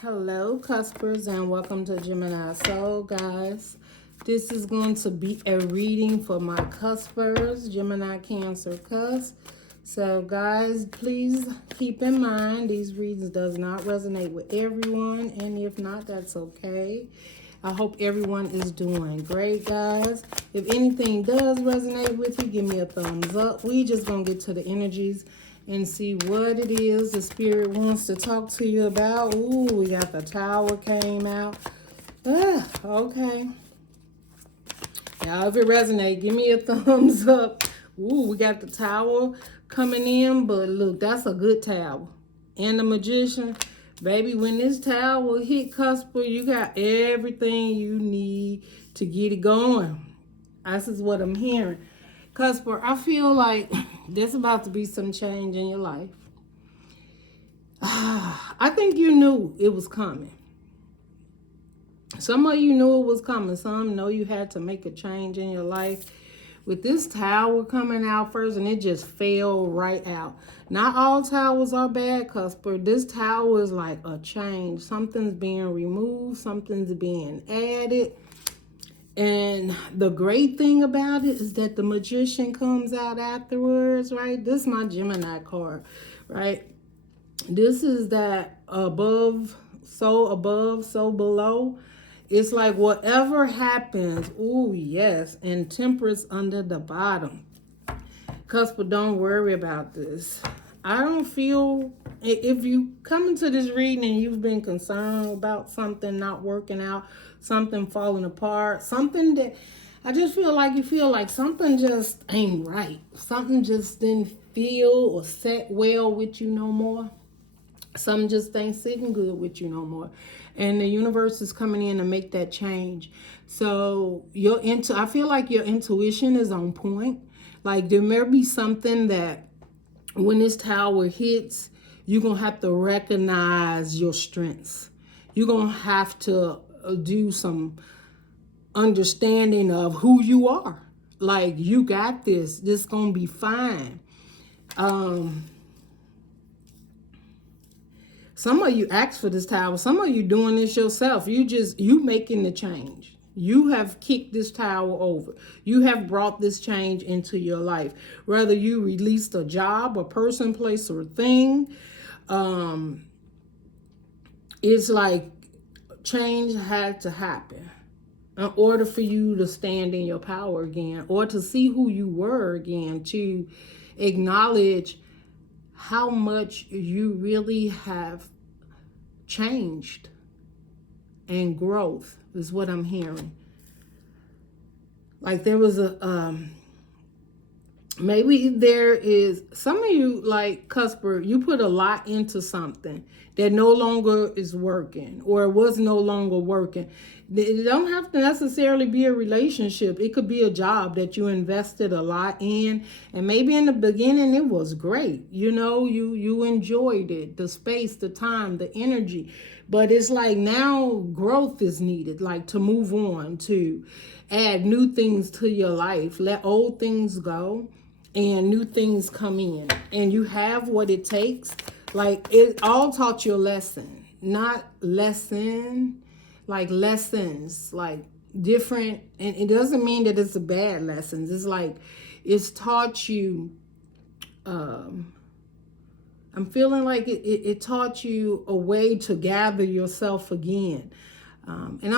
Hello, Cuspers, and welcome to Gemini Soul, guys. This is going to be a reading for my Cuspers, Gemini, Cancer, Cusp. So, guys, please keep in mind these readings does not resonate with everyone, and if not, that's okay. I hope everyone is doing great, guys. If anything does resonate with you, give me a thumbs up. We just gonna get to the energies and see what it is the spirit wants to talk to you about. Ooh, we got the Tower came out. Okay. Now, if it resonates, give me a thumbs up. Ooh, we got the Tower coming in, but look, that's a good Tower. And the Magician. Baby, when this Tower hit Cusper, you got everything you need to get it going. This is what I'm hearing. Cusper, I feel like there's about to be some change in your life. I think you knew it was coming. Some of you knew it was coming. Some know you had to make a change in your life. With this Tower coming out first, and it just fell right out. Not all towers are bad, Cusper. This Tower is like a change. Something's being removed. Something's being added. And the great thing about it is that the Magician comes out afterwards, right? This is my Gemini card, right? This is that above, so below. It's like whatever happens, ooh, yes, and Temperance under the bottom. Cusp, don't worry about this. I don't feel, if you come into this reading and you've been concerned about something not working out, something falling apart, something that, I just feel like something just ain't right. Something just didn't feel or set well with you no more. Something just ain't sitting good with you no more. And the universe is coming in to make that change. So I feel like your intuition is on point. Like there may be something that when this Tower hits, you're going to have to recognize your strengths. You're going to have to do some understanding of who you are. Like, you got this. This is going to be fine. Some of you asked for this Tower. Some of you doing this yourself. You making the change. You have kicked this Tower over. You have brought this change into your life. Whether you released a job, a person, place, or thing, it's like change had to happen in order for you to stand in your power again, or to see who you were again, to acknowledge how much you really have changed. And growth is what I'm hearing. Like there was maybe there is, some of you, like Cusper, you put a lot into something that no longer is working, or it was no longer working. It don't have to necessarily be a relationship. It could be a job that you invested a lot in, and maybe in the beginning it was great. You know, you enjoyed it, the space, the time, the energy. But it's like now growth is needed, like to move on, to add new things to your life. Let old things go and new things come in. And you have what it takes. Like it all taught you a lesson, not lesson, like lessons, like different. And it doesn't mean that it's a bad lessons. It's like it's taught you, I'm feeling like it taught you a way to gather yourself again. And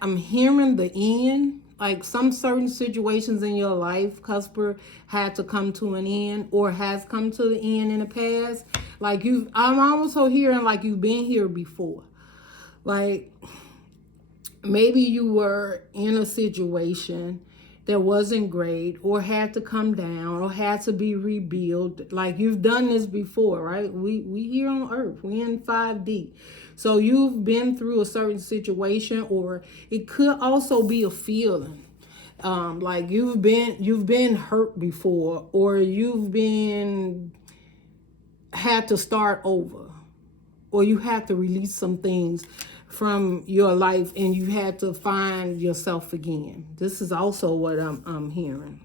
I'm hearing the end, like some certain situations in your life, Cusper, had to come to an end or has come to the end in the past. Like I'm also hearing like you've been here before. Like maybe you were in a situation that wasn't great, or had to come down, or had to be rebuilt. Like you've done this before, right? We here on earth, we in 5D. So you've been through a certain situation, or it could also be a feeling. Like you've been hurt before, or you've had to start over, or you had to release some things from your life, and you had to find yourself again. This is also what I'm hearing.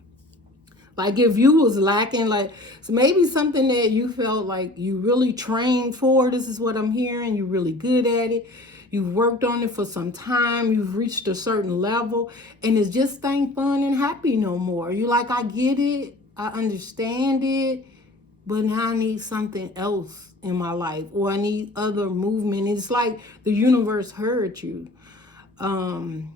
Like if you was lacking, like so maybe something that you felt like you really trained for, this is what I'm hearing, you're really good at it. You've worked on it for some time. You've reached a certain level and it just ain't fun and happy no more. You're like, I get it. I understand it. But now I need something else in my life, or I need other movement. It's like the universe heard you. Some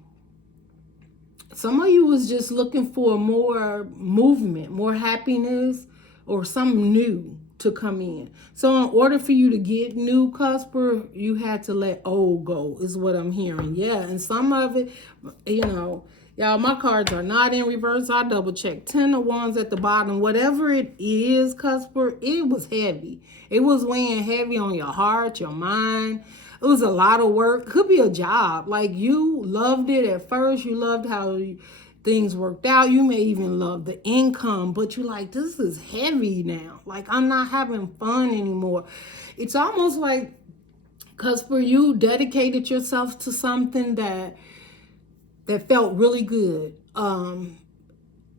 of you was just looking for more movement, more happiness, or something new to come in. So in order for you to get new, Cusper, you had to let old go, is what I'm hearing. Yeah, and some of it, you know, y'all, my cards are not in reverse. I double check. 10 of Wands at the bottom. Whatever it is, Cusper, it was heavy. It was weighing heavy on your heart, your mind. It was a lot of work. Could be a job. Like you loved it at first. You loved how things worked out. You may even love the income, but you're like, this is heavy now. Like I'm not having fun anymore. It's almost like, Cusper, you dedicated yourself to something that felt really good.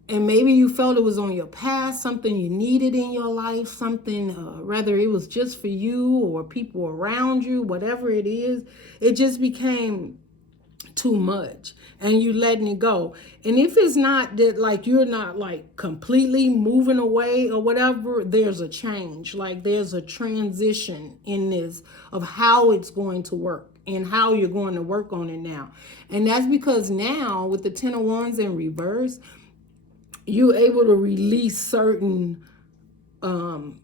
And maybe you felt it was on your past, something you needed in your life, something, whether it was just for you or people around you, whatever it is, it just became too much and you letting it go. And if it's not that, like, you're not like completely moving away or whatever, there's a change. Like there's a transition in this of how it's going to work and how you're going to work on it now. And that's because now with the 10 of Wands in reverse, you're able to release certain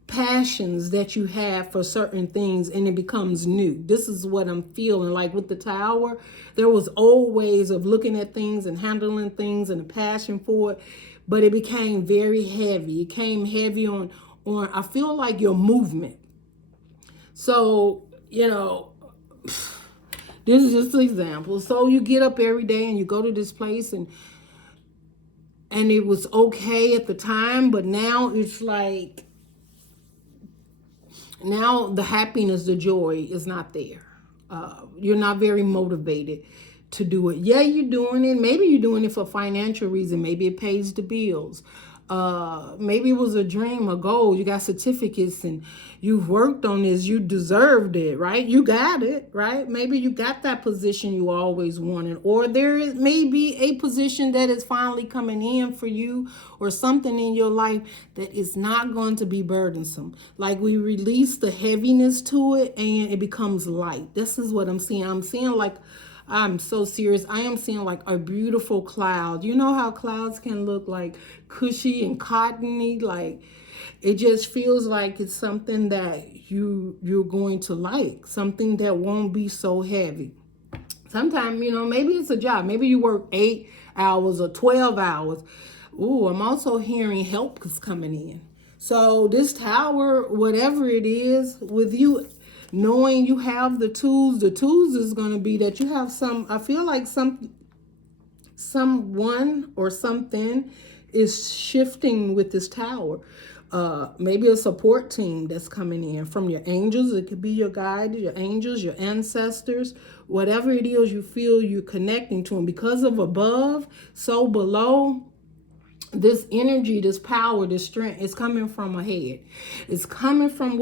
passions that you have for certain things and it becomes new. This is what I'm feeling. Like with the Tower, there was old ways of looking at things and handling things and a passion for it, but it became very heavy. It came heavy on I feel like your movement. So, you know, this is just an example. So you get up every day and you go to this place and it was okay at the time, but now it's like, now the happiness, the joy is not there. You're not very motivated to do it. Yeah, you're doing it. Maybe you're doing it for financial reason. Maybe it pays the bills. Maybe it was a dream, a goal. You got certificates and you've worked on this. You deserved it, right? You got it, right? Maybe you got that position you always wanted, or there is maybe a position that is finally coming in for you, or something in your life that is not going to be burdensome. Like we release the heaviness to it and it becomes light. This is what I'm seeing. I'm seeing like, I'm so serious. I am seeing like a beautiful cloud. You know how clouds can look like cushy and cottony? Like it just feels like it's something that you're going to like, something that won't be so heavy. Sometimes, you know, maybe it's a job. Maybe you work 8 hours or 12 hours. Ooh, I'm also hearing help is coming in. So this Tower, whatever it is with you, knowing you have the tools is going to be that you have some, I feel like someone or something is shifting with this Tower. Maybe a support team that's coming in from your angels. It could be your guide, your angels, your ancestors, whatever it is you feel you're connecting to. And because of above, so below, this energy, this power, this strength is coming from ahead. It's coming from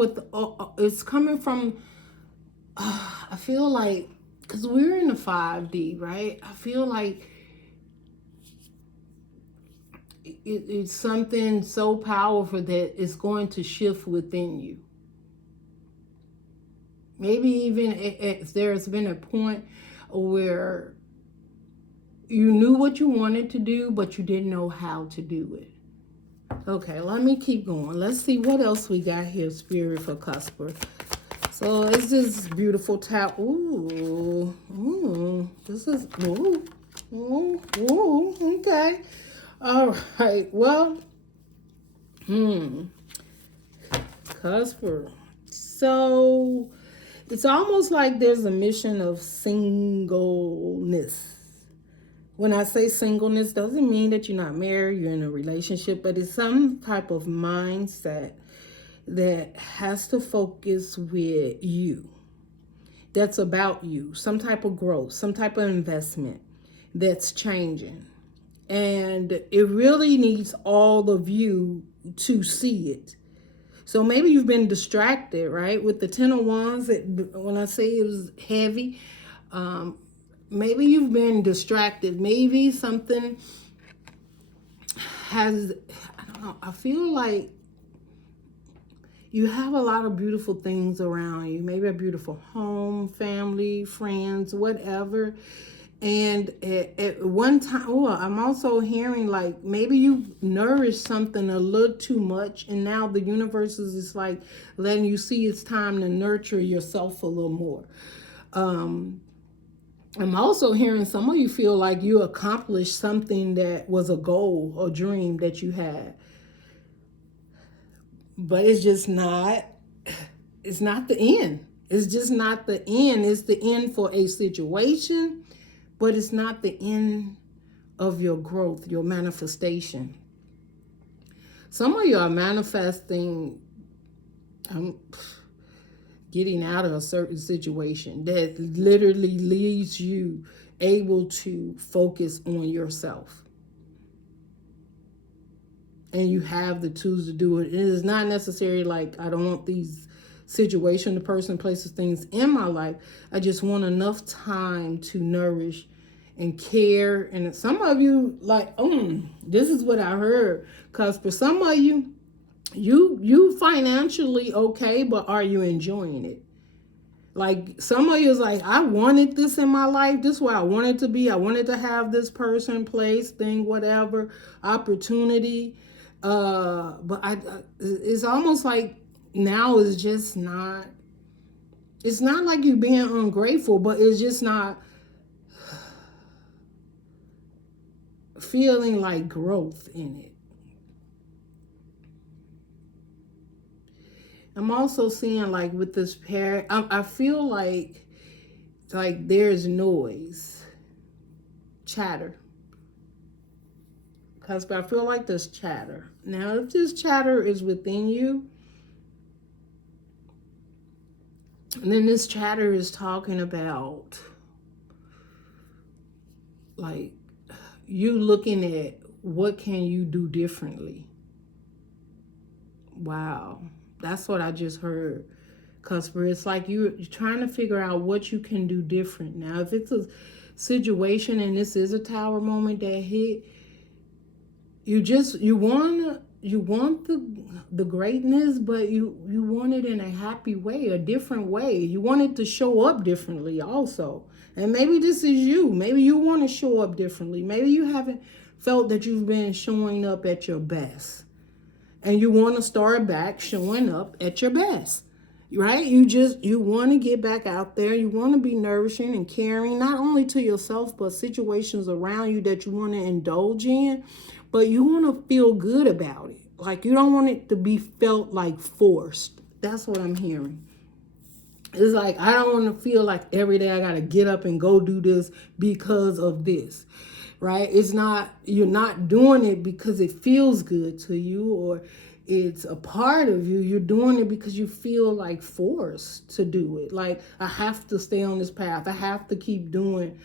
I feel like, because we're in the 5D, right? I feel like it's something so powerful that it's going to shift within you. Maybe even if there's been a point where you knew what you wanted to do, but you didn't know how to do it. Okay, let me keep going. Let's see what else we got here, Spirit, for Cusper. So it's this beautiful Tower. Ooh, this is, okay. All right, well, Cusper. So it's almost like there's a mission of singleness. When I say singleness, doesn't mean that you're not married, you're in a relationship, but it's some type of mindset that has to focus with you. That's about you. Some type of growth, some type of investment that's changing. And it really needs all of you to see it. So maybe you've been distracted, right? With the Ten of Wands, when I say it was heavy, maybe you've been distracted. Maybe something has, I don't know, I feel like you have a lot of beautiful things around you. Maybe a beautiful home, family, friends, whatever. And at one time, oh, I'm also hearing like maybe you nourished something a little too much, and now the universe is just like letting you see it's time to nurture yourself a little more. I'm also hearing some of you feel like you accomplished something that was a goal or dream that you had, but it's just not. It's not the end. It's just not the end. It's the end for a situation, but it's not the end of your growth, your manifestation. Some of you are manifesting getting out of a certain situation that literally leaves you able to focus on yourself. And you have the tools to do it. It is not necessarily like I don't want these situation, the person, places, things in my life. I just want enough time to nourish and care. And some of you like, this is what I heard. Because for some of you, you financially okay, but are you enjoying it? Like some of you is like, I wanted this in my life. This is where I wanted to be. I wanted to have this person, place, thing, whatever, opportunity. But it's almost like now is just not, it's not like you being ungrateful, but it's just not feeling like growth in it. I'm also seeing like with this pair, I feel like there's noise, chatter. But I feel like there's chatter. Now, if this chatter is within you, and then this chatter is talking about like you looking at what can you do differently. Wow, that's what I just heard, Cusper. It's like you're trying to figure out what you can do different. Now, if it's a situation and this is a tower moment that hit, you want the greatness, but you want it in a happy way, a different way. You want it to show up differently also. And maybe this is you. Maybe you want to show up differently. Maybe you haven't felt that you've been showing up at your best. And you want to start back showing up at your best. Right? You want to get back out there. You want to be nourishing and caring, not only to yourself, but situations around you that you want to indulge in. But you want to feel good about it. Like you don't want it to be felt like forced. That's what I'm hearing. It's like, I don't want to feel like every day I got to get up and go do this because of this, right? It's not, you're not doing it because it feels good to you or it's a part of you. You're doing it because you feel like forced to do it. Like, I have to stay on this path. I have to keep doing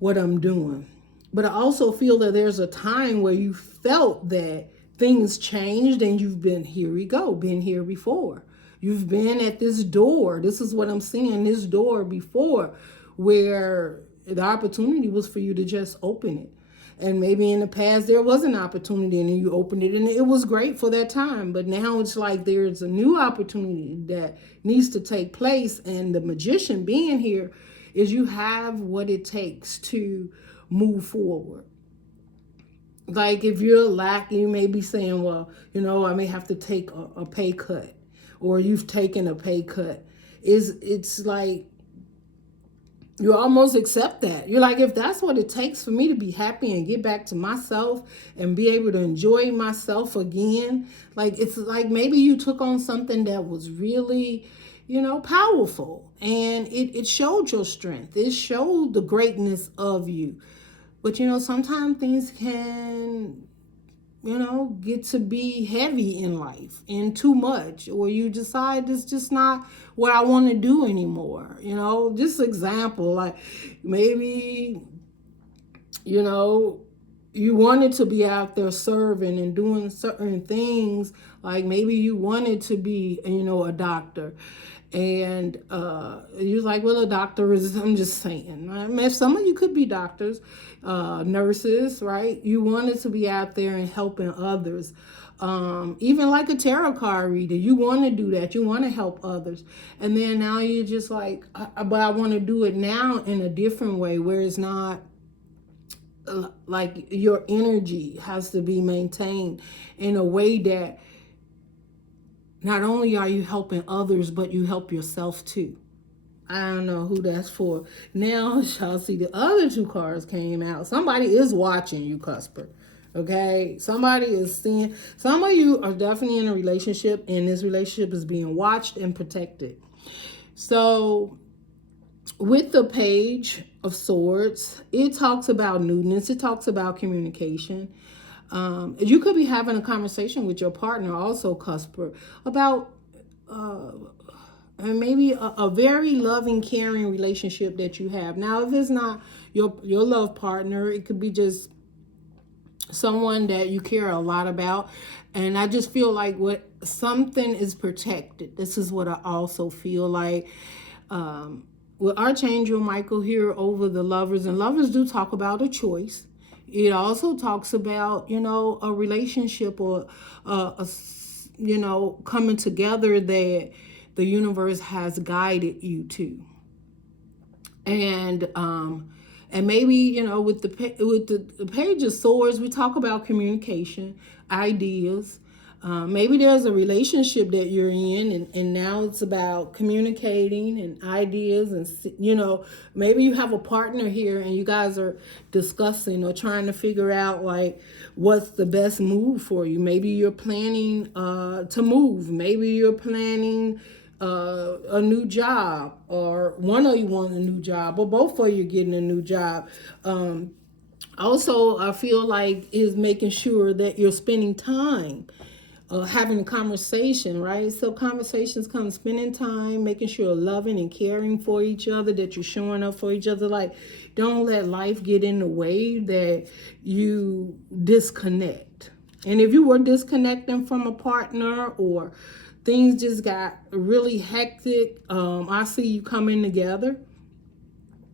what I'm doing. But I also feel that there's a time where you felt that things changed and you've been, here we go, been here before. You've been at this door. This is what I'm seeing, this door before, where the opportunity was for you to just open it. And maybe in the past there was an opportunity and then you opened it and it was great for that time. But now it's like there's a new opportunity that needs to take place. And the magician being here is you have what it takes to move forward. Like if you're lacking, you may be saying, well, I may have to take a pay cut, or you've taken a pay cut. It's like you almost accept that. You're like, if that's what it takes for me to be happy and get back to myself and be able to enjoy myself again, like it's like maybe you took on something that was really, powerful, and it showed your strength. It showed the greatness of you. But, sometimes things can, get to be heavy in life and too much, or you decide it's just not what I want to do anymore. Just example, like maybe, you wanted to be out there serving and doing certain things. Like maybe you wanted to be, a doctor. And you're like, well, a doctor is, I'm just saying. I mean, some of you could be doctors, nurses, right? You wanted to be out there and helping others. Even like a tarot card reader, you want to do that. You want to help others. And then now you're just like, but I want to do it now in a different way where it's not like your energy has to be maintained in a way that not only are you helping others, but you help yourself too. I don't know who that's for. Now, y'all see the other two cards came out. Somebody is watching you, Cusper. Okay? Somebody is seeing. Some of you are definitely in a relationship, and this relationship is being watched and protected. So, with the Page of Swords, it talks about newness. It talks about communication. You could be having a conversation with your partner also, Cusper, about and maybe a very loving, caring relationship that you have. Now, if it's not your love partner, it could be just someone that you care a lot about. And I just feel like something is protected. This is what I also feel like. With Archangel Michael here over the lovers, and lovers do talk about a choice. It also talks about, a relationship or, coming together that the universe has guided you to. And maybe, with the Page of Swords, we talk about communication, ideas. Maybe there's a relationship that you're in and now it's about communicating and ideas and, maybe you have a partner here and you guys are discussing or trying to figure out like what's the best move for you. Maybe you're planning to move. Maybe you're planning a new job, or one of you want a new job, or both of you getting a new job. Also, I feel like is making sure that you're spending time having a conversation, right? So conversations come spending time, making sure you're loving and caring for each other, that you're showing up for each other. Like, don't let life get in the way that you disconnect. And if you were disconnecting from a partner or things just got really hectic, I see you coming together,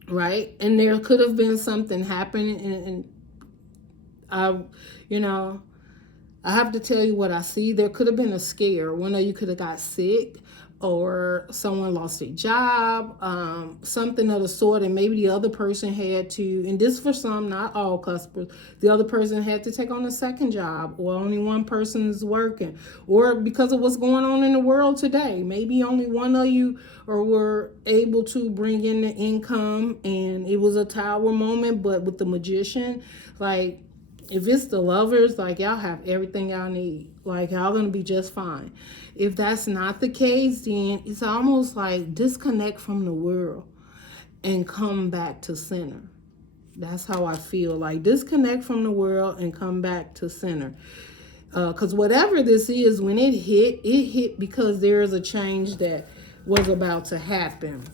right? And there could have been something happening and I have to tell you what I see. There could have been a scare. One of you could have got sick, or someone lost their job, something of the sort, and maybe the other person had to, and this for some, not all Cuspers, the other person had to take on a second job, or only one person's working, or because of what's going on in the world today, maybe only one of you were able to bring in the income, and it was a tower moment. But with the Magician, like, if it's the lovers, like, y'all have everything y'all need. Like, y'all gonna be just fine. If that's not the case, then it's almost like disconnect from the world and come back to center. That's how I feel. Like, disconnect from the world and come back to center. Because whatever this is, when it hit because there is a change that was about to happen.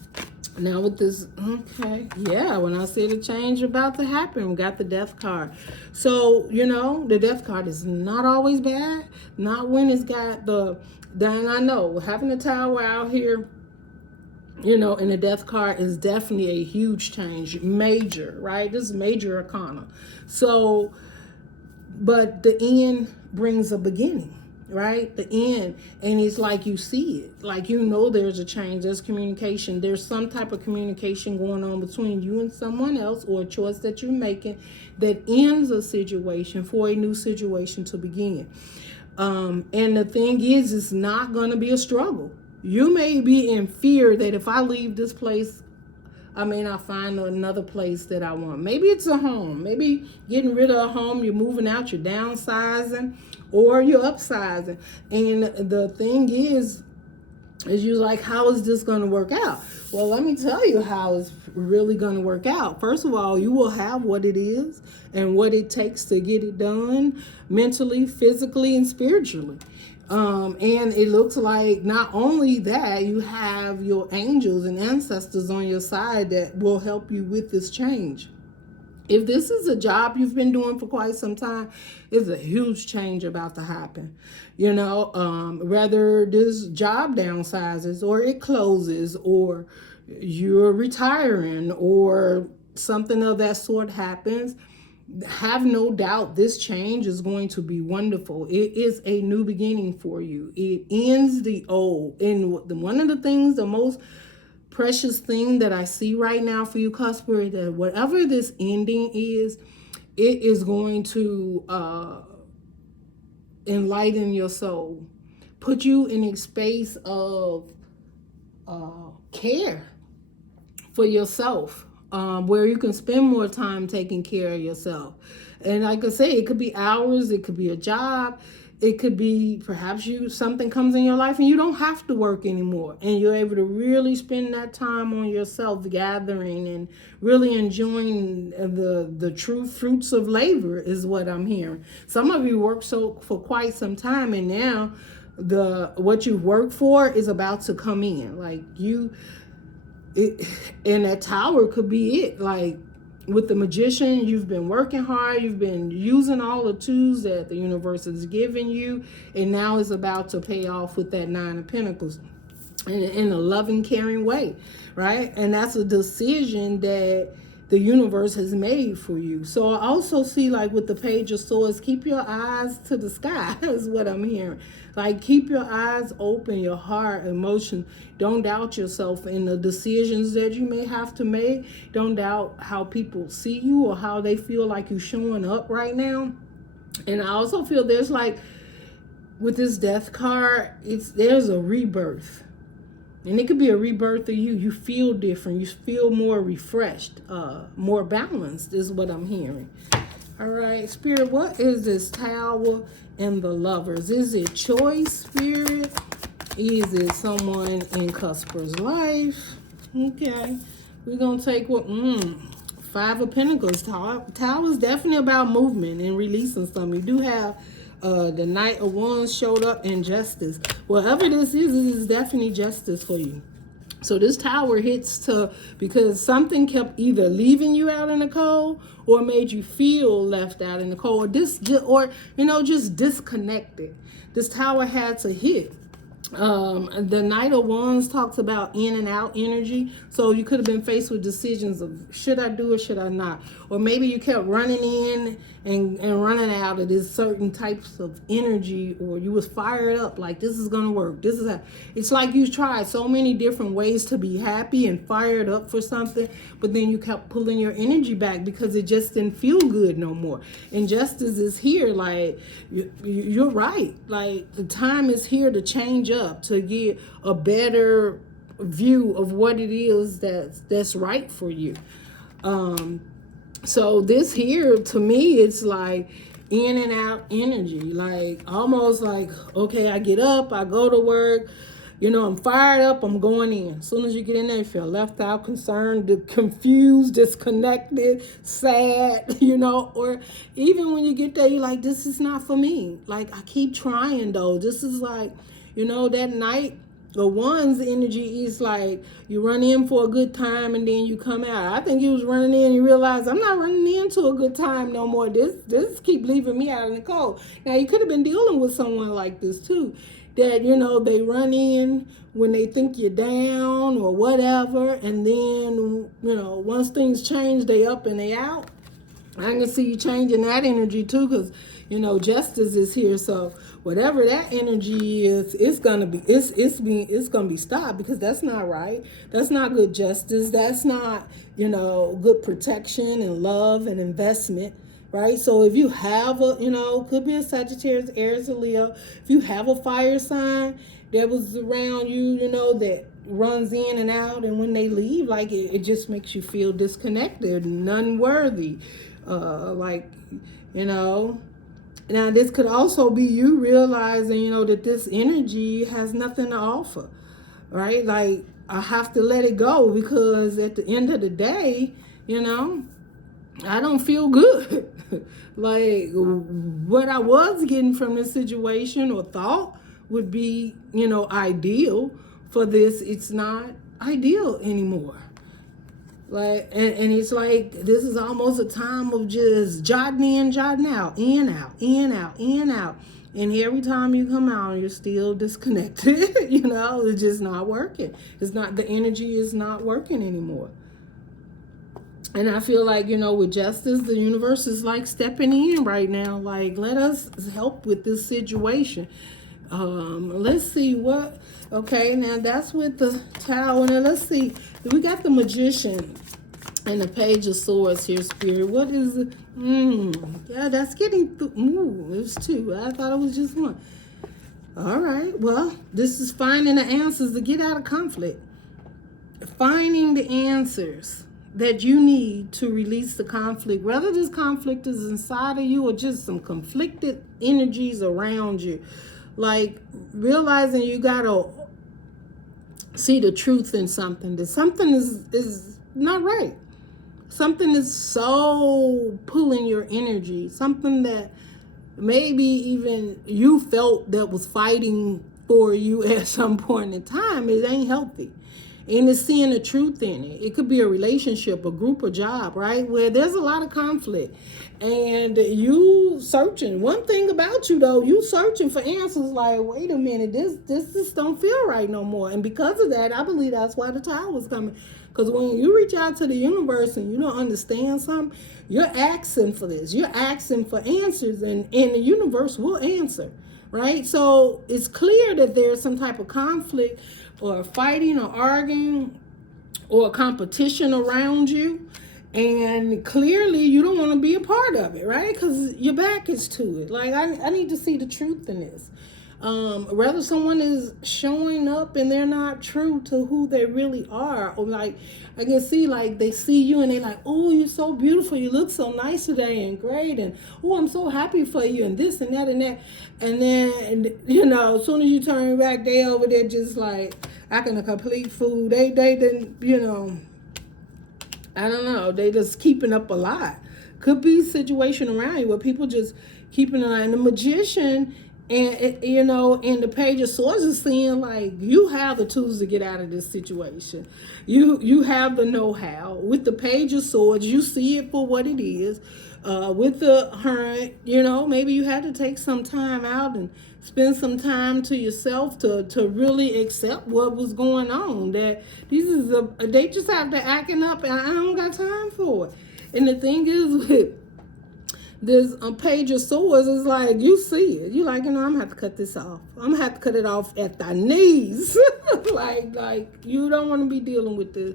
Now with this, okay, yeah, when I said a change about to happen, we got the Death card. So, the Death card is not always bad. Not when it's got then I know, having a tower out here, in the Death card is definitely a huge change. Major, right? This is major arcana. So, but the end brings a beginning. Right? The end. And it's like you see it. Like, there's a change. There's communication. There's some type of communication going on between you and someone else, or a choice that you're making that ends a situation for a new situation to begin. And the thing is, it's not going to be a struggle. You may be in fear that if I leave this place, I may not find another place that I want. Maybe it's a home. Maybe getting rid of a home, you're moving out, you're downsizing, or you're upsizing. And the thing is you're like, how is this going to work out? Well, let me tell you how it's really going to work out. First of all, you will have what it is and what it takes to get it done mentally, physically, and spiritually. And it looks like not only that, you have your angels and ancestors on your side that will help you with this change. If this is a job you've been doing for quite some time, it's a huge change about to happen. You know, whether this job downsizes or it closes or you're retiring or something of that sort happens, have no doubt this change is going to be wonderful. It is a new beginning for you. It ends the old. And one of the things, the most precious thing that I see right now for you, Cusper, that whatever this ending is, it is going to enlighten your soul, put you in a space of care for yourself, where you can spend more time taking care of yourself. And like I say, it could be hours, it could be a job, it could be perhaps something comes in your life and you don't have to work anymore, and you're able to really spend that time on yourself, gathering and really enjoying the true fruits of labor is what I'm hearing. Some of you worked for quite some time, and now what you work for is about to come in. Like and that tower could be it. Like with the Magician, you've been working hard, you've been using all the tools that the universe has given you, and now it's about to pay off with that Nine of Pentacles in a loving, caring way, right? And that's a decision that the universe has made for you. So I also see, like with the Page of Swords, keep your eyes to the sky is what I'm hearing. Like keep your eyes open, your heart, emotion. Don't doubt yourself in the decisions that you may have to make. Don't doubt how people see you or how they feel like you're showing up right now. And I also feel there's like, with this Death card, there's a rebirth. And it could be a rebirth of you. You feel different. You feel more refreshed, more balanced is what I'm hearing. All right, Spirit, what is this Tower and the Lovers? Is it choice, Spirit? Is it someone in Cusper's life? Okay, we're going to take what? Five of Pentacles. Tower is definitely about movement and releasing something. You do have the Knight of Wands showed up in justice. Whatever this is definitely justice for you. So this Tower hits because something kept either leaving you out in the cold or made you feel left out in the cold, or just disconnected. This Tower had to hit. The Knight of Wands talks about in and out energy. So you could have been faced with decisions of should I do it, should I not? Or maybe you kept running in and running out of this certain types of energy, or you was fired up like this is gonna work. It's like you tried so many different ways to be happy and fired up for something, but then you kept pulling your energy back because it just didn't feel good no more. And justice is here. Like you're right. Like the time is here to change up, to get a better view of what it is that's right for you. So this here, to me, it's like in and out energy, like almost like, okay, I get up, I go to work, I'm fired up, I'm going in. As soon as you get in there, you feel left out, concerned, confused, disconnected, sad, or even when you get there, you're like, this is not for me. Like, I keep trying though. This is like, that night, the One's energy is like you run in for a good time and then you come out. I think you was running in and you realize I'm not running into a good time no more. This keep leaving me out in the cold. Now you could have been dealing with someone like this too, that they run in when they think you're down or whatever, and then once things change, they up and they out. I can see you changing that energy too, because justice is here. So whatever that energy is, it's gonna be stopped, because that's not right. That's not good justice. That's not good protection and love and investment, right? So if you have could be a Sagittarius, Aries, or Leo. If you have a fire sign that was around you, that runs in and out, and when they leave, like it just makes you feel disconnected and unworthy. Now this could also be you realizing, that this energy has nothing to offer, right? Like, I have to let it go, because at the end of the day, I don't feel good. Like, what I was getting from this situation or thought would be, ideal for this, it's not ideal anymore. Like, and it's like, this is almost a time of just jotting in, jotting out, in, out, in, out, in, out. And every time you come out, you're still disconnected. You know, it's just not working. It's not, the energy is not working anymore. And I feel like, you know, with justice, the universe is like stepping in right now. Like, let us help with this situation. Let's see what, okay, now that's with the Tower. Now let's see, we got the Magician and the Page of Swords here, Spirit. What is it? Yeah, that's getting, it's two. I thought it was just one. All right, well, this is finding the answers to get out of conflict. Finding the answers that you need to release the conflict, whether this conflict is inside of you or just some conflicted energies around you. Like, realizing you gotta see the truth in something, that something is not right. Something is so pulling your energy, something that maybe even you felt that was fighting for you at some point in time. It ain't healthy. And it's seeing the truth in it. It could be a relationship, a group, a job, right? Where there's a lot of conflict. And you searching. One thing about you, though, you searching for answers like, wait a minute, this just don't feel right no more. And because of that, I believe that's why the Tower is coming. Because when you reach out to the universe and you don't understand something, you're asking for this. You're asking for answers, and the universe will answer, right? So it's clear that there's some type of conflict or fighting or arguing or a competition around you. And clearly you don't want to be a part of it, right? Because your back is to it. Like, I need to see the truth in this. Whether someone is showing up and they're not true to who they really are, or like, I can see like they see you and they're like, oh, you're so beautiful, you look so nice today and great, and oh, I'm so happy for you, and this and that and that. And then, you know, as soon as you turn back, they over there just like acting a complete fool. They didn't, you know, I don't know, they just keeping up a lot. Could be a situation around you where people just keeping an eye. And the Magician, and you know, in the Page of Swords is saying like, you have the tools to get out of this situation. You have the know-how. With the Page of Swords, you see it for what it is. With the Hermit, you know, maybe you had to take some time out and spend some time to yourself to really accept what was going on. That they just have to acting up, and I don't got time for it. And the thing is with this Page of Swords is like, you see it. You like, you know, I'm gonna have to cut this off. I'm gonna have to cut it off at the knees. like you don't want to be dealing with this.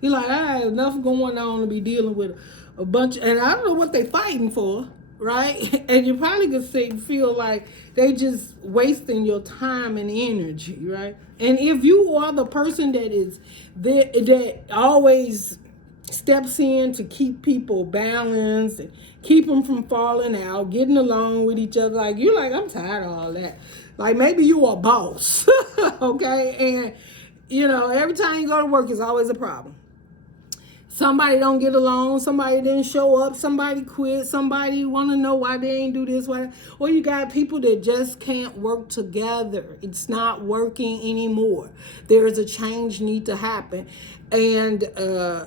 You're like, I have enough going on to be dealing with a bunch, and I don't know what they fighting for, right? And you probably could feel like they just wasting your time and energy, right? And if you are the person that is there, that always steps in to keep people balanced and keep them from falling out, getting along with each other, like, you're like, I'm tired of all that. Like, maybe you a boss, okay? And, you know, every time you go to work, it's always a problem. Somebody don't get along, somebody didn't show up, somebody quit, somebody want to know why they ain't do this, why, or you got people that just can't work together. It's not working anymore. There is a change need to happen. And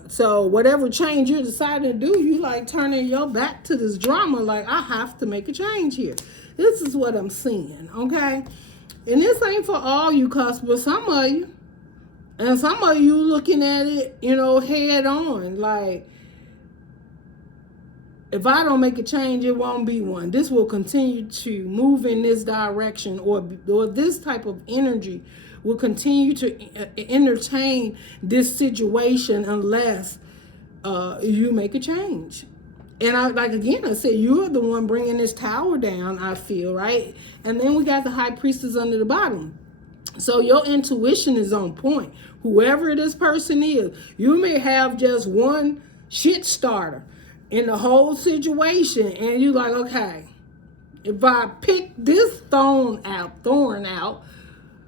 so whatever change you're deciding to do, you like turning your back to this drama, like, I have to make a change here. This is what I'm seeing, okay? And this ain't for all you Cusp, but some of you. And some of you looking at it, you know, head on, like, if I don't make a change, it won't be one. This will continue to move in this direction, or this type of energy will continue to entertain this situation unless you make a change. And I said, you're the one bringing this tower down, I feel, right? And then we got the High Priestess under the bottom. So your intuition is on point. Whoever this person is, you may have just one shit starter in the whole situation, and you're like, okay, if I pick this thorn out,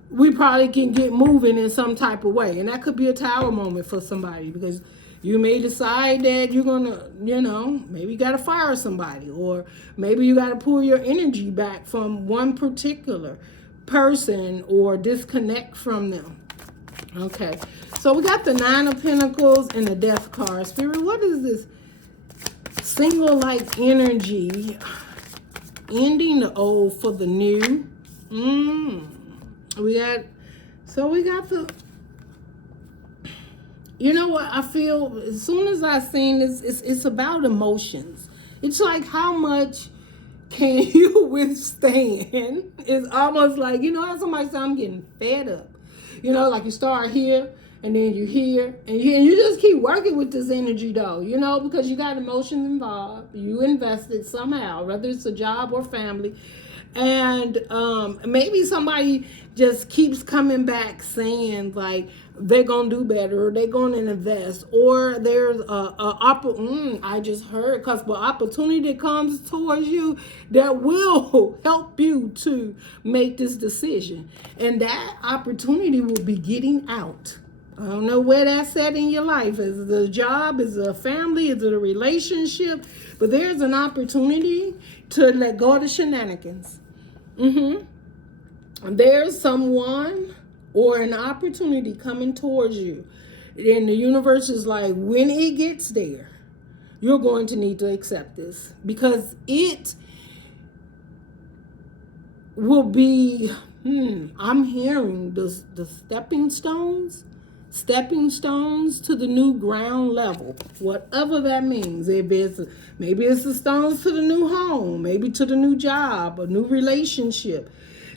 we probably can get moving in some type of way. And that could be a tower moment for somebody, because you may decide that you're gonna, you know, maybe you gotta fire somebody, or maybe you gotta pull your energy back from one particular person or disconnect from them. Okay, so we got the Nine of Pentacles and the Death card. Spirit, what is this single-like energy? Ending the old for the new. We got the, you know what, I feel as soon as I seen this, it's about emotions. It's like, how much can you withstand? It's almost like, you know how somebody says, I'm getting fed up. You know, like you start here, and then you hear, and you just keep working with this energy though, you know, because you got emotions involved. You invested somehow, whether it's a job or family. And maybe somebody just keeps coming back saying like they're gonna do better, or they're gonna invest, or there's I just heard, because the opportunity comes towards you that will help you to make this decision, and that opportunity will be getting out. I don't know where that's at in your life. Is it a job? Is it a family? Is it a relationship? But there's an opportunity to let go of the shenanigans. There's someone or an opportunity coming towards you. And the universe is like, when it gets there, you're going to need to accept this. Because it will be, I'm hearing the stepping stones to the new ground level, whatever that means. Maybe it's the stones to the new home, maybe to the new job, a new relationship,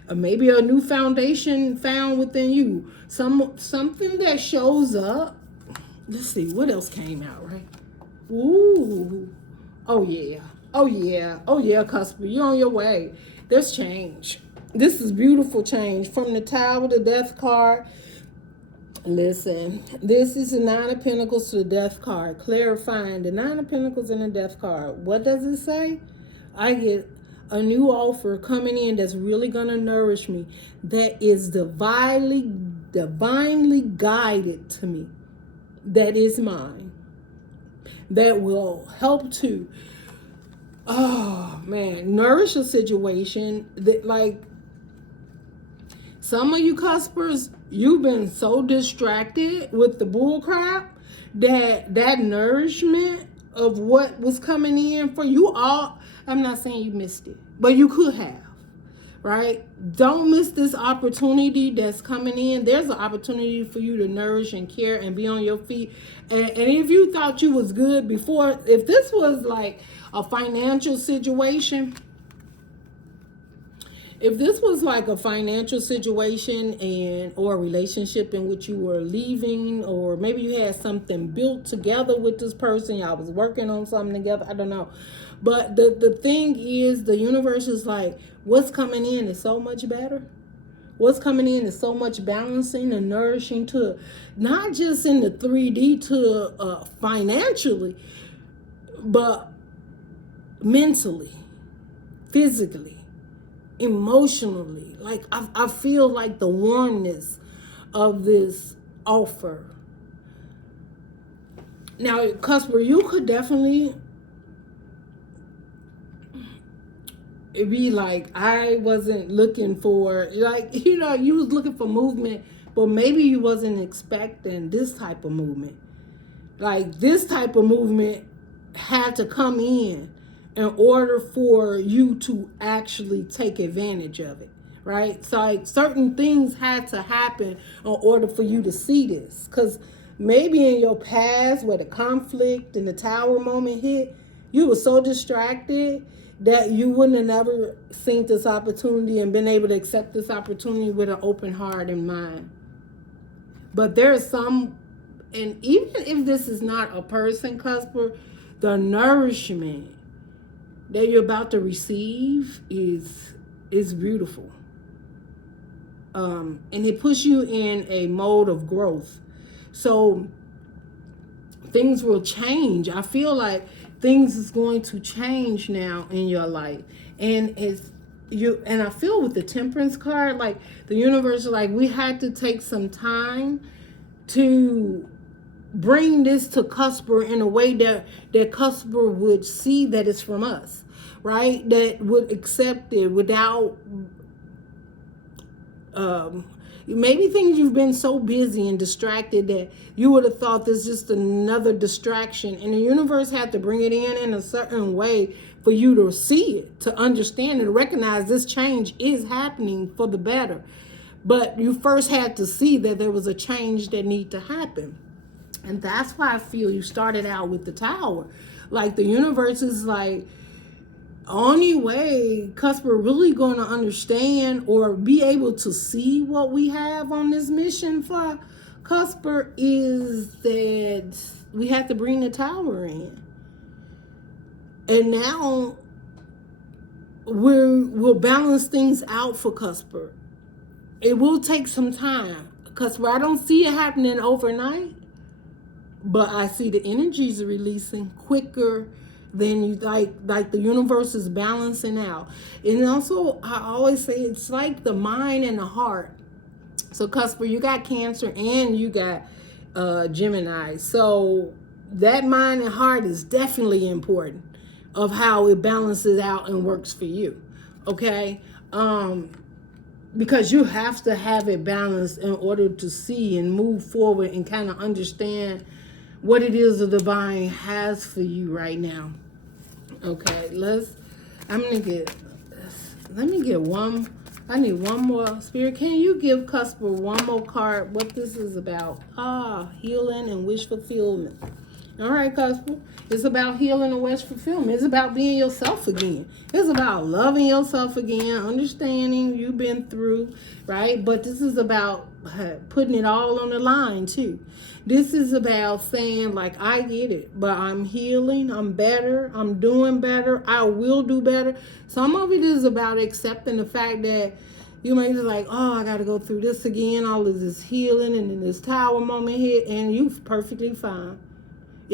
or maybe a new foundation found within you. Something that shows up. Let's see what else came out, right? Ooh, oh yeah, Cusp, you're on your way. There's change. This is beautiful change from the Tower, the Death card. Listen, this is the Nine of Pentacles to the Death card, clarifying the Nine of Pentacles and the Death card. What does it say? I get a new offer coming in that's really going to nourish me, that is divinely guided to me, that is mine, that will help to, nourish a situation that, like, some of you cuspers, you've been so distracted with the bull crap that nourishment of what was coming in for you all, I'm not saying you missed it, but you could have, right? Don't miss this opportunity that's coming in. There's an opportunity for you to nourish and care and be on your feet. And if you thought you was good before, if this was like a financial situation, or a relationship in which you were leaving, or maybe you had something built together with this person, y'all was working on something together, I don't know. But the thing is, the universe is like, what's coming in is so much better. What's coming in is so much balancing and nourishing to, not just in the 3D to financially, but mentally, physically, emotionally. Like I feel like the warmness of this offer. Now, Cusper, you could definitely be like, I wasn't looking for, like, you know, you was looking for movement, but maybe you wasn't expecting this type of movement. Like, this type of movement had to come in order for you to actually take advantage of it, right? So like, certain things had to happen in order for you to see this. Because maybe in your past, where the conflict and the Tower moment hit, you were so distracted that you wouldn't have never seen this opportunity and been able to accept this opportunity with an open heart and mind. But there's some, and even if this is not a person, Cusper, the nourishment that you're about to receive is beautiful. And it puts you in a mode of growth. So things will change. I feel like things is going to change now in your life. And I feel with the Temperance card, like the universe is like, we had to take some time to bring this to Cusper in a way that Cusper would see that it's from us, right? That would accept it without Maybe things you've been so busy and distracted that you would have thought this is just another distraction. And the universe had to bring it in a certain way for you to see it, to understand and recognize this change is happening for the better. But you first had to see that there was a change that needed to happen. And that's why I feel you started out with the Tower. Like the universe is like, only way Cusper really going to understand or be able to see what we have on this mission for Cusper is that we have to bring the Tower in. And now we'll balance things out for Cusper. It will take some time. Cusper, I don't see it happening overnight, but I see the energies are releasing quicker than you like the universe is balancing out. And also, I always say it's like the mind and the heart. So Cusper, you got Cancer and you got Gemini. So that mind and heart is definitely important of how it balances out and works for you. Okay? Because you have to have it balanced in order to see and move forward and kind of understand what it is the divine has for you right now. Okay, let me get one. I need one more. Spirit, can you give Cusper one more card? What this is about? Healing and wish fulfillment. All right, Cusper. It's about healing and wish fulfillment. It's about being yourself again. It's about loving yourself again, understanding you've been through, right? But this is about putting it all on the line, too. This is about saying, like, I get it, but I'm healing, I'm better, I'm doing better, I will do better. Some of it is about accepting the fact that you may be like, oh, I got to go through this again, all of this healing, and then this Tower moment hit, and you're perfectly fine.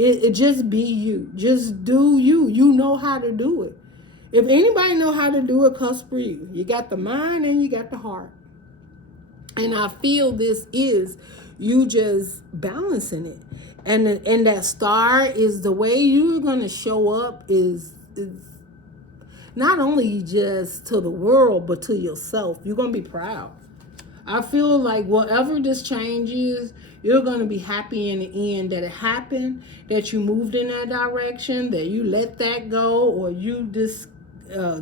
It just be you. Just do you. You know how to do it. If anybody know how to do it, Cusper, you got the mind and you got the heart. And I feel this is you just balancing it. And that star is the way you're going to show up is not only just to the world, but to yourself. You're going to be proud. I feel like whatever this change is, you're going to be happy in the end that it happened, that you moved in that direction, that you let that go, or you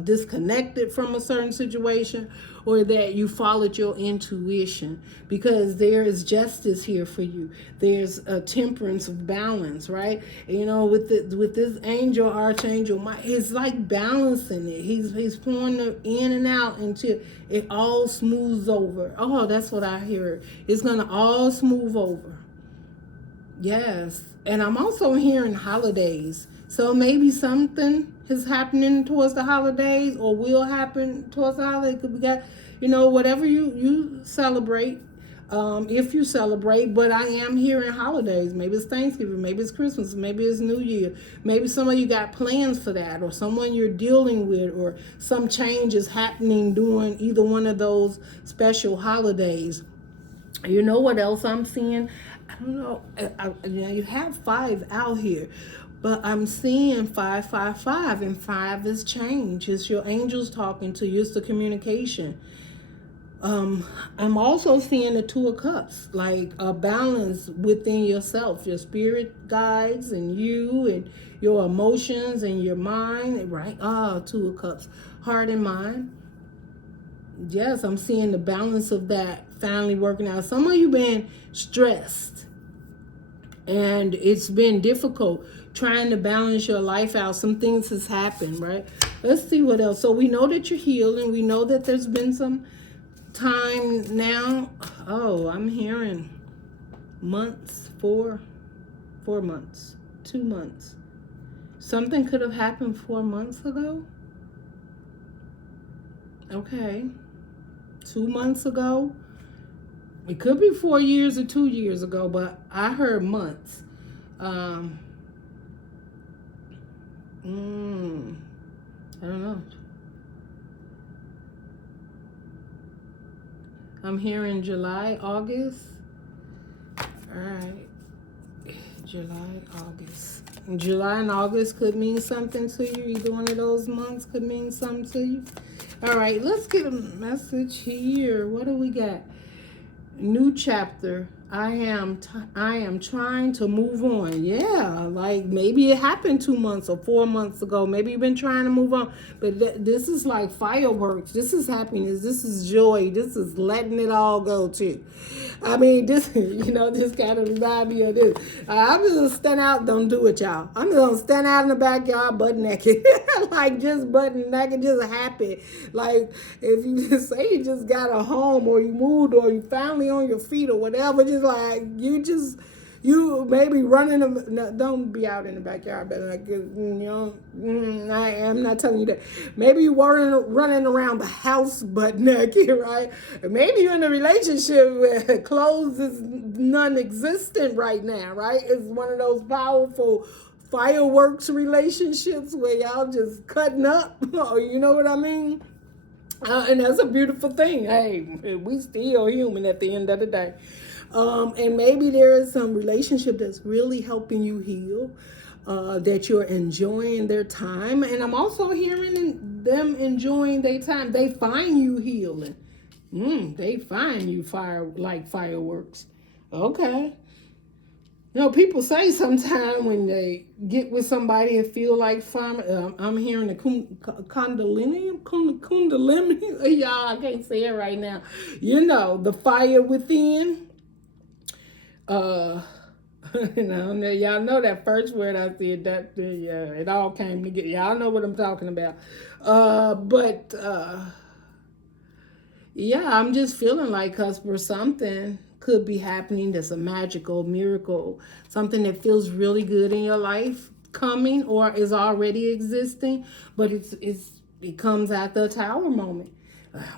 disconnected from a certain situation, or that you followed your intuition, because there is justice here for you. There's a temperance of balance, right? You know, with this angel, archangel, it's like balancing it. He's pouring it in and out until it all smooths over. Oh, that's what I hear. It's gonna all smooth over. Yes, and I'm also hearing holidays. So maybe something is happening towards the holidays, or will happen towards the holidays. We got, whatever you celebrate, if you celebrate. But I am hearing holidays. Maybe it's Thanksgiving, maybe it's Christmas, maybe it's New Year. Maybe some of you got plans for that, or someone you're dealing with, or some change is happening during either one of those special holidays. You know what else I'm seeing? I don't know. You have 5 out here. But I'm seeing 555, and 5 is change. It's your angels talking to you. It's the communication. I'm also seeing the 2 of Cups, like a balance within yourself, your spirit guides, and you, and your emotions, and your mind, right? 2 of Cups, heart and mind. Yes, I'm seeing the balance of that finally working out. Some of you been stressed, and it's been difficult trying to balance your life out. Some things has happened, right? Let's see what else. So we know that you're healing. We know that there's been some time now. Oh, I'm hearing months, 4 months, 2 months. Something could have happened 4 months ago. Okay. 2 months ago. It could be 4 years or 2 years ago, but I heard months. I don't know. I'm hearing July, August. All right. July, August. July and August could mean something to you. Either one of those months could mean something to you. All right, let's get a message here. What do we got? New chapter. I am trying to move on. Yeah, like maybe it happened 2 months or 4 months ago. Maybe you've been trying to move on, but this is like fireworks. This is happiness. This is joy. This is letting it all go too. I mean, this this kind of remind me of this. I'm just gonna stand out. Don't do it, y'all. I'm just gonna stand out in the backyard, butt naked, like just butt naked, just happy. Like if you just say you just got a home, or you moved, or you finally on your feet, or whatever, just like you maybe running. No, don't be out in the backyard, but like I am not telling you that. Maybe you weren't running around the house butt naked, right? Maybe you're in a relationship where clothes is non-existent right now, right? It's one of those powerful fireworks relationships where y'all just cutting up, you know what I mean? And that's a beautiful thing. Hey, we still human at the end of the day. And maybe there is some relationship that's really helping you heal, that you're enjoying their time. And I'm also hearing them enjoying their time. They find you healing. They find you like fireworks. Okay. People say sometimes when they get with somebody and feel like fun. I'm hearing the kundalini. Y'all, I can't say it right now. The fire within. Y'all know that first word I said. It all came together. Y'all know what I'm talking about. Yeah, I'm just feeling like Cusp or something could be happening that's a magical miracle, something that feels really good in your life coming or is already existing, but it comes at the tower moment,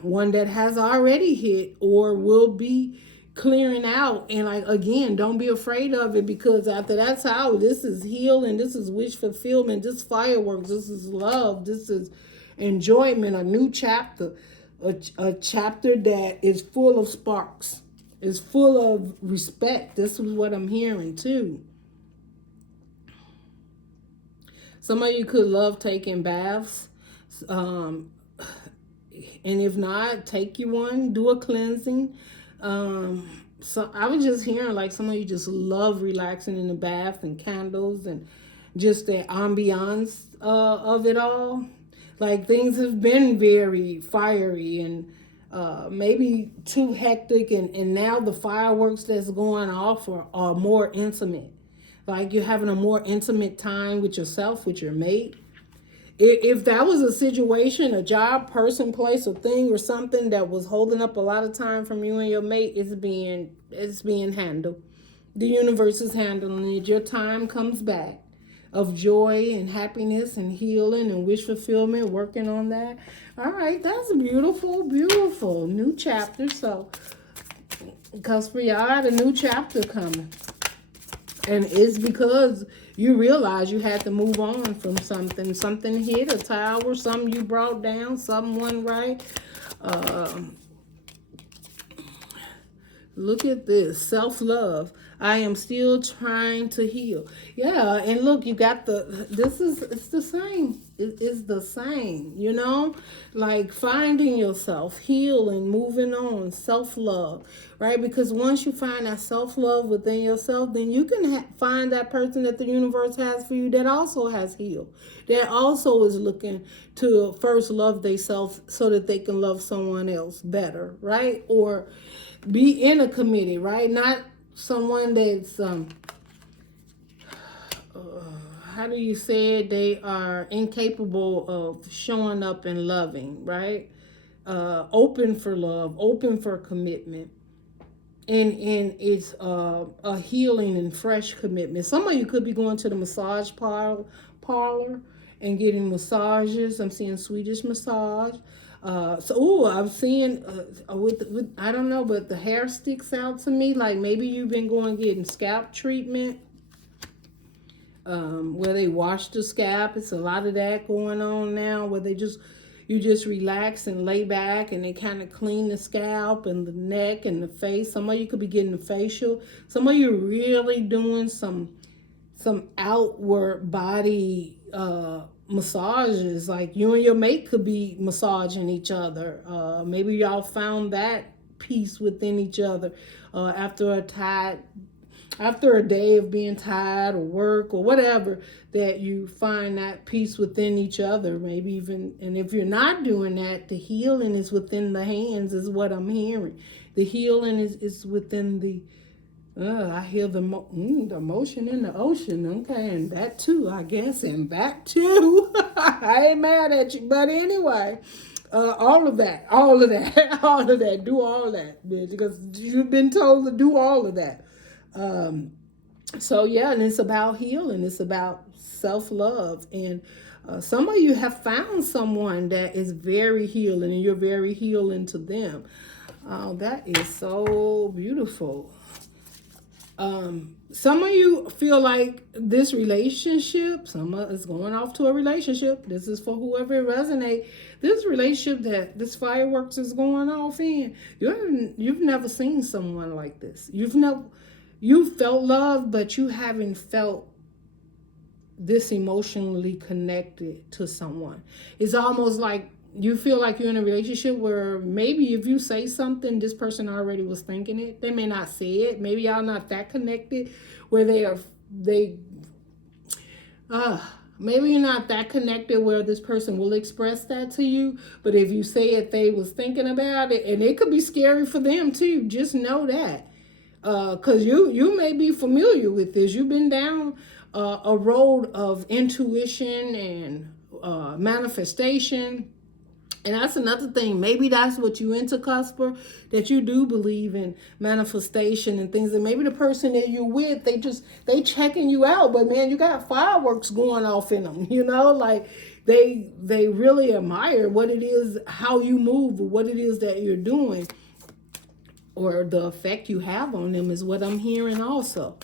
one that has already hit or will be clearing out. And like, again, don't be afraid of it, because after that tower, this is healing, this is wish fulfillment, this fireworks, this is love, this is enjoyment, a new chapter. A chapter that is full of sparks, is full of respect. This is what I'm hearing too. Some of you could love taking baths. And if not, take you one, do a cleansing. So I was just hearing like some of you just love relaxing in the bath and candles and just the ambiance of it all. Like things have been very fiery and maybe too hectic, and now the fireworks that's going off are more intimate. Like you're having a more intimate time with yourself, with your mate. If that was a situation, a job, person, place, or thing, or something that was holding up a lot of time from you and your mate, it's being handled. The universe is handling it. Your time comes back of joy and happiness and healing and wish fulfillment, working on that. All right, that's beautiful, beautiful. New chapter. So, because for y'all, a new chapter coming. And it's because you realize you had to move on from something. Something hit, a tower, something you brought down, someone right. Look at this, self-love. I am still trying to heal. Yeah, and look, you got it's the same. It is the same, like finding yourself, healing, moving on, self-love, right? Because once you find that self-love within yourself, then you can find that person that the universe has for you that also has healed, that also is looking to first love themselves so that they can love someone else better, right? Or be in a committee, right? Not someone that's how do you say it? They are incapable of showing up and loving, right? Open for love, open for commitment. And it's a healing and fresh commitment. Some of you could be going to the massage parlor and getting massages. I'm seeing Swedish massage. I'm seeing with I don't know, but the hair sticks out to me. Like maybe you've been getting scalp treatment, where they wash the scalp. It's a lot of that going on now, where you just relax and lay back, and they kind of clean the scalp and the neck and the face. Some of you could be getting a facial. Some of you really doing some outward body massages. Like you and your mate could be massaging each other. Maybe y'all found that peace within each other after a day of being tired or work or whatever, that you find that peace within each other. Maybe even, and if you're not doing that, the healing is within the hands, is what I'm hearing. The healing is within the, I hear the motion in the ocean. Okay, and that too, I guess, and that too. I ain't mad at you, but anyway, all of that, all of that, all of that, do all that, bitch, because you've been told to do all of that. So yeah, and it's about healing. It's about self-love. And some of you have found someone that is very healing, and you're very healing to them. That is so beautiful. Some of you feel like this relationship, is going off to a relationship. This is for whoever it resonates. This relationship that this fireworks is going off in, you've never seen someone like this. You felt love, but you haven't felt this emotionally connected to someone. It's almost like you feel like you're in a relationship where maybe if you say something, this person already was thinking it. They may not say it. Maybe y'all not that connected where maybe you're not that connected where this person will express that to you. But if you say it, they was thinking about it, and it could be scary for them too. Just know that. Because you may be familiar with this. You've been down a road of intuition and manifestation. And that's another thing. Maybe that's what you into, Cusper, that you do believe in manifestation and things. And maybe the person that you're with, they checking you out. But man, you got fireworks going off in them, like they really admire what it is, how you move, or what it is that you're doing, or the effect you have on them is what I'm hearing also.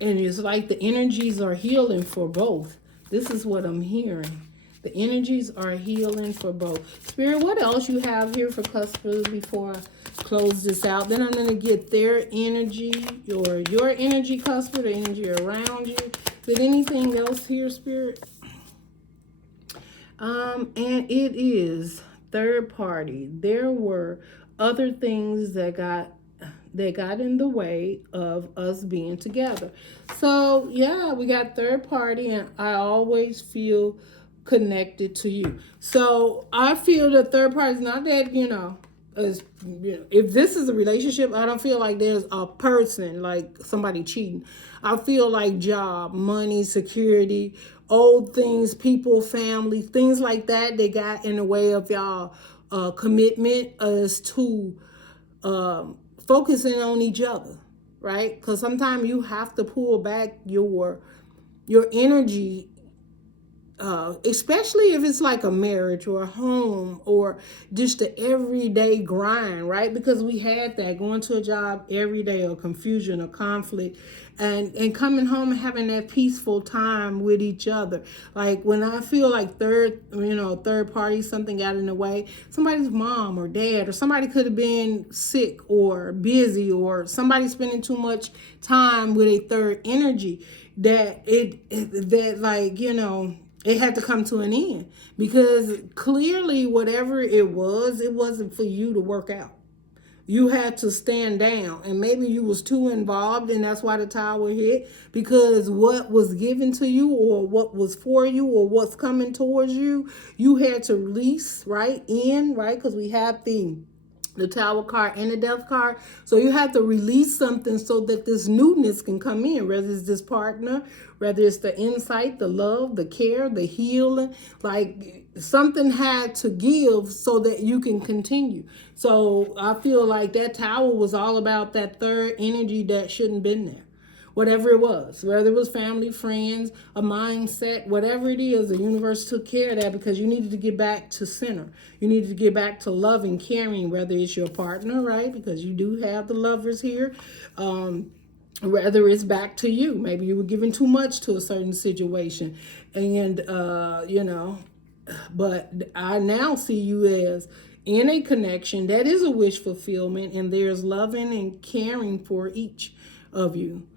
And it's like the energies are healing for both. This is what I'm hearing. The energies are healing for both. Spirit, what else you have here for Cuspers before I close this out? Then I'm going to get their energy, or your energy, Cusper, the energy around you. Is there anything else here, Spirit? And it is third party. There were other things that got in the way of us being together. So yeah, we got third party, and I always feel connected to you. So I feel that third party is not that, if this is a relationship, I don't feel like there's a person, like somebody cheating. I feel like job, money, security, old things, people, family, things like that, they got in the way of y'all commitment as to focusing on each other, right? Because sometimes you have to pull back your energy, especially if it's like a marriage or a home or just the everyday grind, right? Because we had that going to a job every day, or confusion or conflict, and coming home and having that peaceful time with each other. Like when I feel like third party, something got in the way, somebody's mom or dad or somebody could have been sick or busy, or somebody spending too much time with a third energy, it had to come to an end, because clearly whatever it wasn't for you to work out. You had to stand down, and maybe you was too involved, and that's why the tower hit, because what was given to you, or what was for you, or what's coming towards you, you had to release, right? Because we have the tower card and the death card. So you have to release something so that this newness can come in, whether it's this partner, whether it's the insight, the love, the care, the healing. Like something had to give so that you can continue. So I feel like that tower was all about that third energy that shouldn't been there. Whatever it was, whether it was family, friends, a mindset, whatever it is, the universe took care of that, because you needed to get back to center. You needed to get back to loving, caring, whether it's your partner, right? Because you do have the lovers here. Whether it's back to you. Maybe you were giving too much to a certain situation. And, but I now see you as in a connection that is a wish fulfillment, and there's loving and caring for each of you.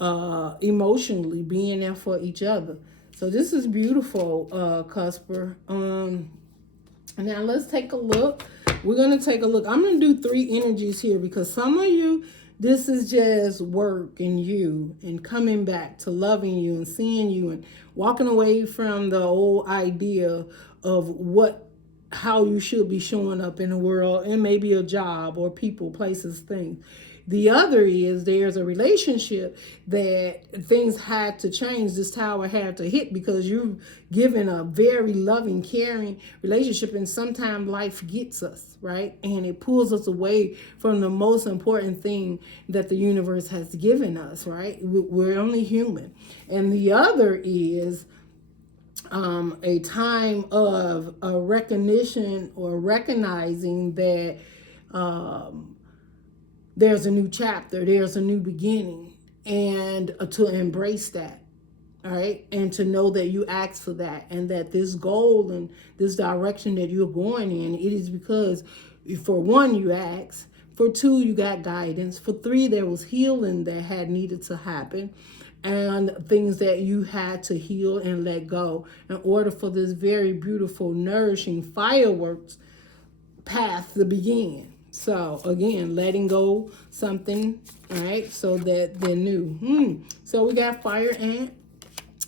Emotionally being there for each other. So this is beautiful, Cusper. Now let's take a look we're going to take a look. I'm going to do 3 energies here because some of you, this is just work in you and coming back to loving you and seeing you and walking away from the old idea of how you should be showing up in the world and maybe a job or people, places, things. The other is there's a relationship that things had to change. This tower had to hit because you've given a very loving, caring relationship, and sometimes life gets us, right? And it pulls us away from the most important thing that the universe has given us, right? We're only human. And the other is a time of a recognition or recognizing that there's a new chapter, there's a new beginning, and to embrace that, all right? And to know that you asked for that, and that this goal and this direction that you're going in, it is because, for 1, you asked, for 2, you got guidance, for 3, there was healing that had needed to happen, and things that you had to heal and let go in order for this very beautiful, nourishing fireworks path to begin. So again, letting go something, all right, so that they're new. So we got fire ant.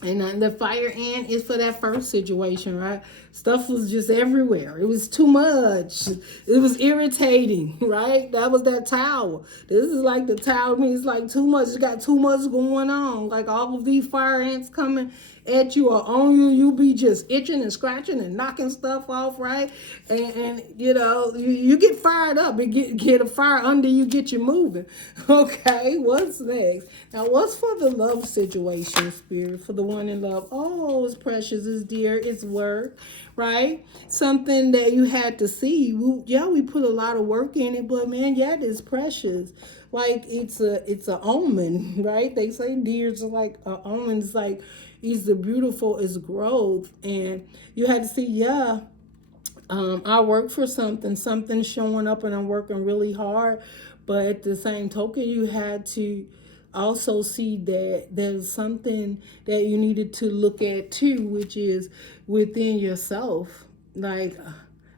And the fire ant is for that first situation, right? Stuff was just everywhere. It was too much. It was irritating, right? That was that tower. This is like the tower. I mean, it's like too much. It's got too much going on. Like all of these fire ants coming at you or on you, you be just itching and scratching and knocking stuff off, right? And you know, you get fired up and get a fire under you, get you moving. Okay, what's next? Now, what's for the love situation, Spirit? For the one in love. Oh, it's precious, it's dear, it's work, right? Something that you had to see. We put a lot of work in it, but man, yeah, it's precious. Like it's a omen, right? They say deers are like an omen. It's like it's the beautiful, it's growth, and you had to see, I work for something showing up, and I'm working really hard. But at the same token, you had to also see that there's something that you needed to look at too, which is within yourself. Like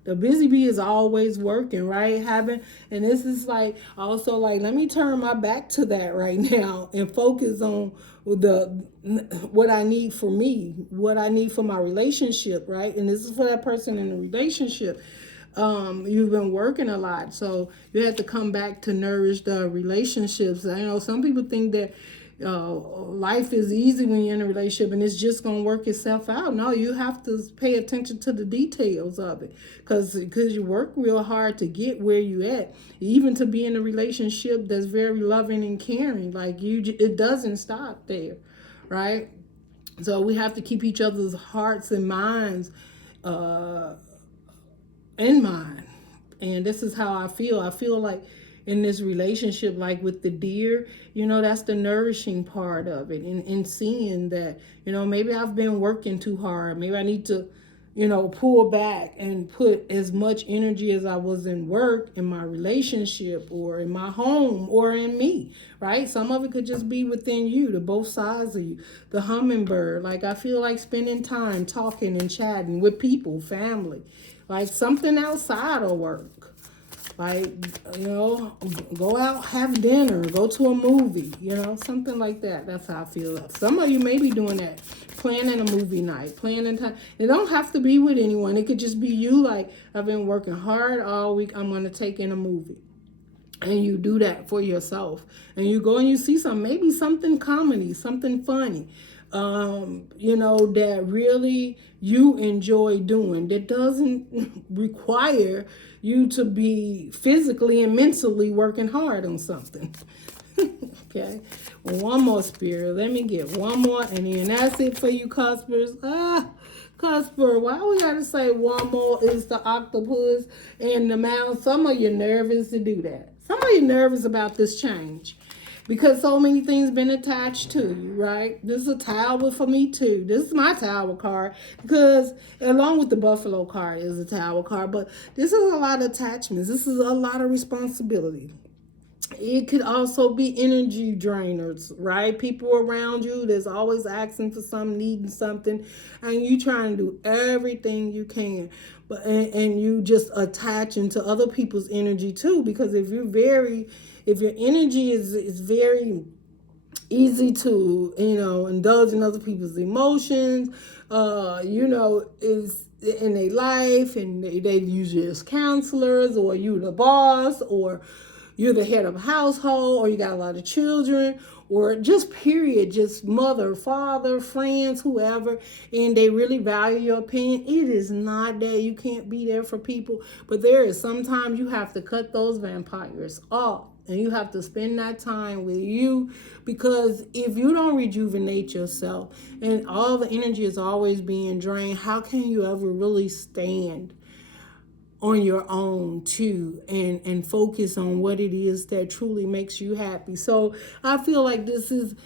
the busy bee is always working, right? And this is like also like, let me turn my back to that right now and focus on what I need for me, what I need for my relationship, right? And this is for that person in the relationship. You've been working a lot, so you have to come back to nourish the relationships. I know some people think that life is easy when you're in a relationship and it's just going to work itself out. No, you have to pay attention to the details of it because you work real hard to get where you at, even to be in a relationship that's very loving and caring. Like it doesn't stop there, right? So we have to keep each other's hearts and minds in mind. And this is how I feel. I feel like in this relationship, like with the deer, that's the nourishing part of it. And seeing that, maybe I've been working too hard. Maybe I need to, pull back and put as much energy as I was in work, in my relationship, or in my home, or in me, right? Some of it could just be within you, the both sides of you. The hummingbird, like I feel like spending time talking and chatting with people, family, like something outside of work. Like, go out, have dinner, go to a movie, something like that. That's how I feel. Some of you may be doing that, planning a movie night, planning time. It don't have to be with anyone. It could just be you, like, I've been working hard all week. I'm going to take in a movie. And you do that for yourself. And you go and you see maybe something comedy, something funny, that really you enjoy doing, that doesn't require you to be physically and mentally working hard on something. Okay, one more, Spirit. Let me get one more, and then that's it for you, Cuspers. Cusper, why we gotta say one more is the octopus and the mouse? Some of you nervous to do that. Some of you nervous about this change because so many things been attached to you, right? This is a tower for me too. This is my tower card because along with the buffalo card is a tower card, but this is a lot of attachments. This is a lot of responsibility. It could also be energy drainers, right? People around you that's always asking for something, needing something, and you trying to do everything you can. But and you just attaching to other people's energy too, because if your energy is very easy to, indulge in other people's emotions, is in their life, and they use you as counselors, or you the boss, or you're the head of a household, or you got a lot of children, or just period, just mother, father, friends, whoever, and they really value your opinion. It is not that you can't be there for people, but there is sometimes you have to cut those vampires off. And you have to spend that time with you, because if you don't rejuvenate yourself and all the energy is always being drained, how can you ever really stand on your own too, and focus on what it is that truly makes you happy? So I feel like this is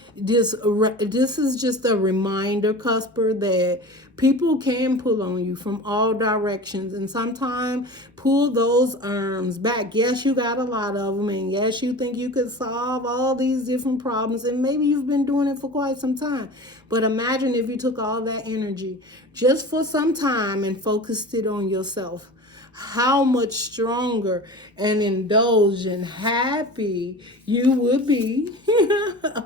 just a reminder, Cusper, that people can pull on you from all directions, and sometimes pull those arms back. Yes, you got a lot of them, and yes, you think you could solve all these different problems, and maybe you've been doing it for quite some time. But imagine if you took all that energy just for some time and focused it on yourself, how much stronger and indulged and happy you would be,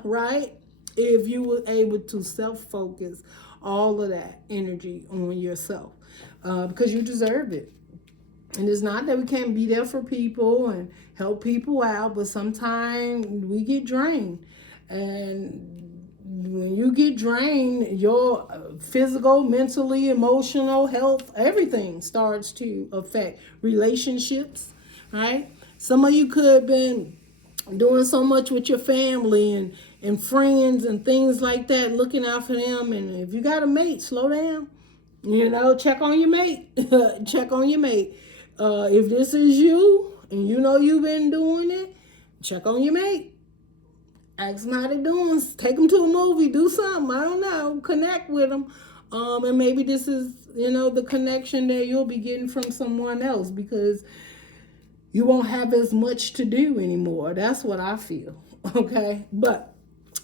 right? If you were able to self-focus all of that energy on yourself, because you deserve it. And it's not that we can't be there for people and help people out, but sometimes we get drained. And when you get drained, your physical, mentally, emotional health, everything starts to affect relationships, right? Some of you could have been doing so much with your family and friends and things like that, looking out for them. And if you got a mate, slow down. Check on your mate. Check on your mate. If this is you and you know you've been doing it, check on your mate. Ask them how they're doing. Take them to a movie. Do something. I don't know. Connect with them. And maybe this is, the connection that you'll be getting from someone else, because you won't have as much to do anymore. That's what I feel. Okay? But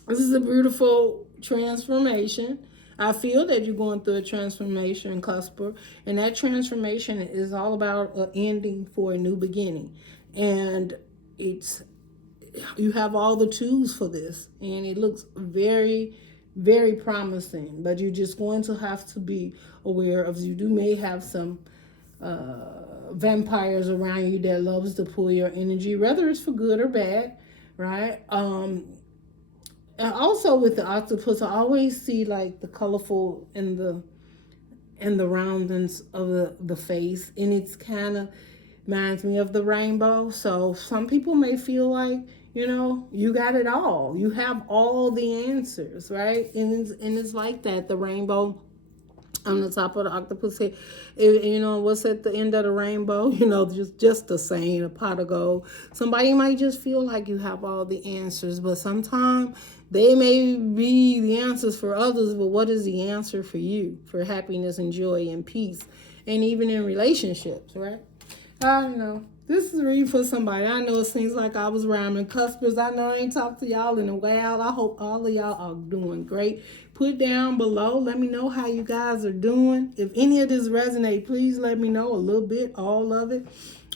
this is a beautiful transformation. I feel that you're going through a transformation, Cusper, and that transformation is all about an ending for a new beginning. And you have all the tools for this, and it looks very, very promising. But you're just going to have to be aware of, you may have some vampires around you that loves to pull your energy, whether it's for good or bad, right? And also with the octopus, I always see like the colorful and the roundness of the face, and it's kind of reminds me of the rainbow. So some people may feel like, you got it all. You have all the answers, right? And it's like that. The rainbow on the top of the octopus head, what's at the end of the rainbow? Just the saying, a pot of gold. Somebody might just feel like you have all the answers, but sometimes they may be the answers for others, but what is the answer for you, for happiness and joy and peace, and even in relationships, right? I don't know. This is reading for somebody. I know it seems like I was rhyming. Cuspers, I know I ain't talked to y'all in a while. I hope all of y'all are doing great. Put down below. Let me know how you guys are doing. If any of this resonates, please let me know a little bit, all of it,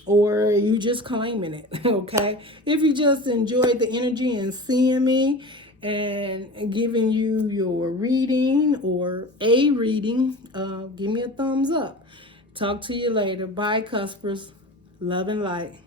or you just claiming it, okay? If you just enjoyed the energy and seeing me and giving you your reading or a reading, give me a thumbs up. Talk to you later. Bye, Cuspers. Love and light.